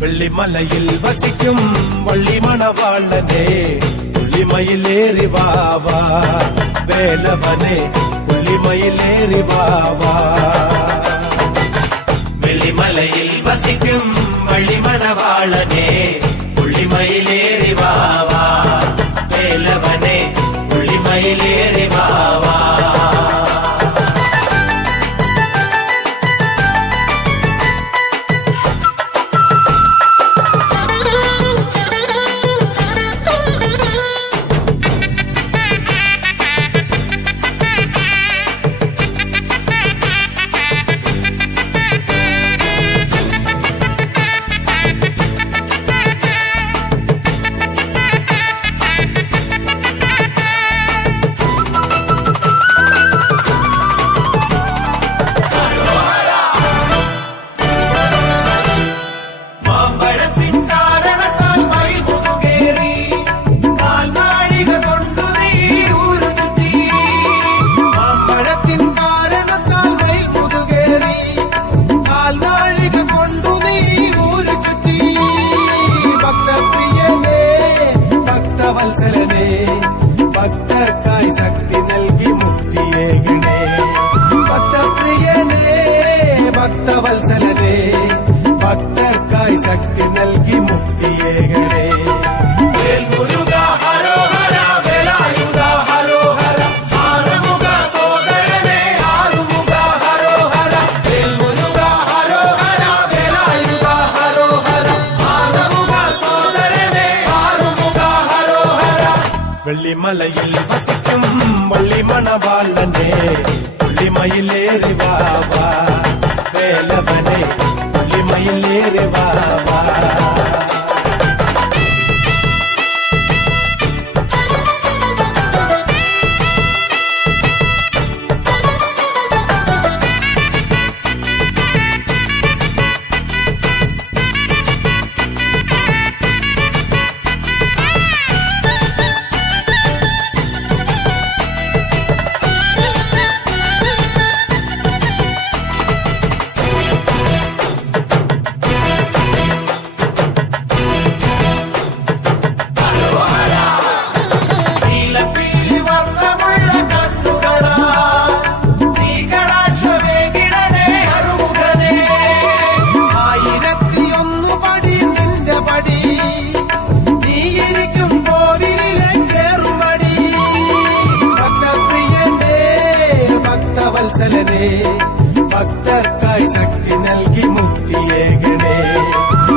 வெள்ளிமலையில் வசிக்கும் வள்ளி மணவாளனே புள்ளிமயிலேறி வாவா வேலவனே புள்ளிமயிலேறி வாவா. வெள்ளிமலையில் வசிக்கும் வள்ளி மணவாளனே புள்ளிமயிலேறி வாவா வேலவனே புள்ளிமயிலேறி வாவா. ഭക്തർക്കായി ശക്തി നൽകി മുക്തിയേകണേ ഭക്തപ്രിയനേ ഭക്തവത്സലനേ ഭക്തർക്കായി ശക്തി നൽകി മുക്തിയേകണേ. வெள்ளிமலையில் வசிக்கும் வள்ளி மணவாளனே புள்ளிமயிலேறி வாவா வேலவனே புள்ளிமயிலேறி வாவா. ഭക്തർക്കായി ശക്തി നൽകി മുക്തിയേകണേ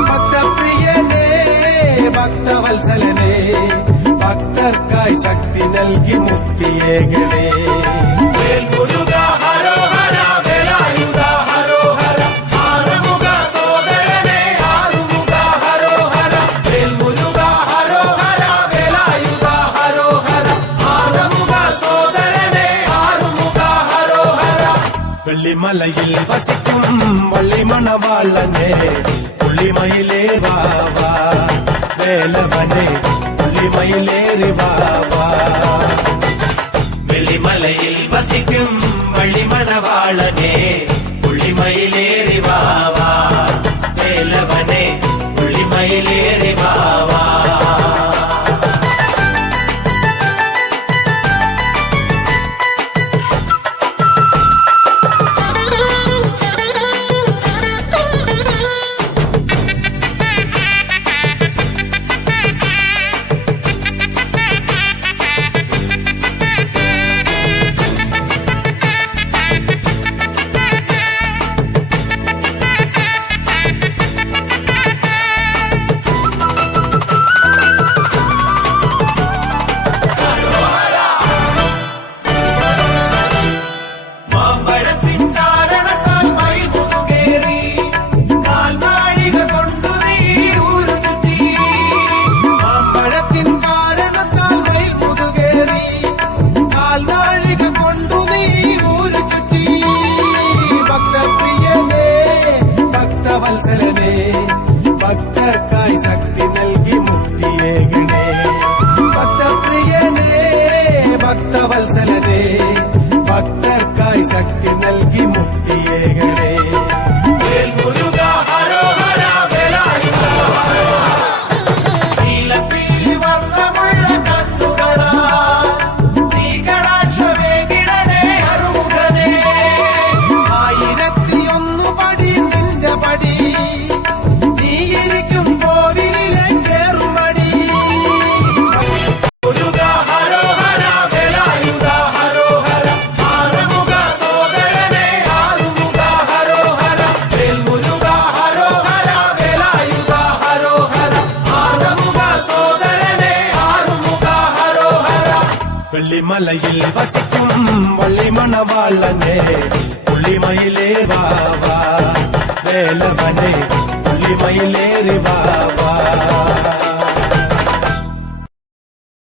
ഭക്തപ്രിയനേ ഭക്തവത്സലനേ ഭക്തർക്കായി ശക്തി നൽകി മുക്തിയേകണേ. வெள்ளிமலையில் வசிக்கும் வள்ளி மணவாளனே புள்ளிமயிலேறி வாவா வேலவனே புள்ளிமயிலேறி வாவா. வெள்ளிமலையில் வசிக்கும் வள்ளி மணவாளனே புள்ளிமயிலேறி வாவா வேலவனே புள்ளிமயிலேறி வாவா. നൽകി മുക്തിയേകണേ. വേൽമുരുക ഹരോഹര വേലായുധ ഹരോഹര. നീലപ്പീലി വർണ്ണമുള്ള കണ്ണുകളാ നീ കടാക്ഷമേകിടണേ അറുമുഖനേ. 1001 പടി നിന്റെ പടി നീയിരിക്കും കോവിലെ കേറുമടി. മുരുക ഹരോഹര വേലായുധ ഹരോഹര. ആറുമുഖ സോദരനേ ആറുമുഖ ഹരോഹര. വേൽമുരുക ഹരോഹര വേലായുധ ഹരോഹര. ആറുമുഖ സോദരനേ ആറുമുഖ ഹരോഹര. വെള്ളിമലയിൽ വസിക്കും വള്ളിമണവാളനെ പുള്ളിമയിലേ വാവാ വേലവനെ പുള്ളിമയിലേറി വാവാ.